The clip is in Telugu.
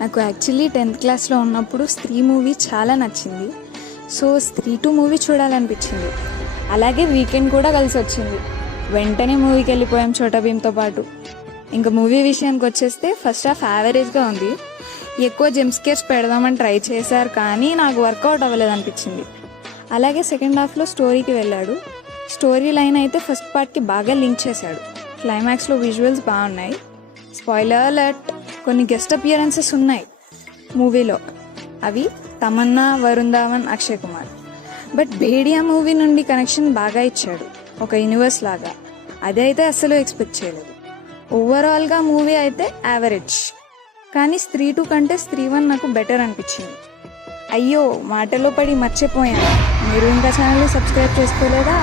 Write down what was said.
నాకు యాక్చువల్లీ 10th క్లాస్లో ఉన్నప్పుడు స్త్రీ మూవీ చాలా నచ్చింది. సో స్త్రీ 2 మూవీ చూడాలనిపించింది. అలాగే వీకెండ్ కూడా కలిసి వచ్చింది. వెంటనే మూవీకి వెళ్ళిపోయాం చోటా భీమ్తో పాటు. ఇంకా మూవీ విషయానికి వచ్చేస్తే ఫస్ట్ హాఫ్ యావరేజ్గా ఉంది. ఎక్కువ జంప్ స్కేర్స్ పెడదామని ట్రై చేశారు, కానీ నాకు వర్కౌట్ అవ్వలేదు అనిపించింది. అలాగే సెకండ్ హాఫ్లో స్టోరీకి వెళ్ళాడు. స్టోరీ లైన్ అయితే ఫస్ట్ పార్ట్కి బాగా లింక్ చేశాడు. క్లైమాక్స్లో విజువల్స్ బాగున్నాయి. స్పాయిలర్ అలర్ట్, కొన్ని గెస్ట్ అపియరెన్సెస్ ఉన్నాయి మూవీలో. అవి తమన్నా, వరుణ్ ధావన్, అక్షయ్ కుమార్. బట్ భేడియా మూవీ నుండి కనెక్షన్ బాగా ఇచ్చాడు, ఒక యూనివర్స్ లాగా. అదే అయితే అస్సలు ఎక్స్పెక్ట్ చేయలేదు. ఓవరాల్గా మూవీ అయితే యావరేజ్, కానీ స్త్రీ 2 కంటే స్త్రీ 1 నాకు బెటర్ అనిపించింది. అయ్యో, మాటలో పడి మర్చిపోయాను. మీరు ఇంకా ఛానల్ని సబ్స్క్రైబ్ చేసుకోలేదా?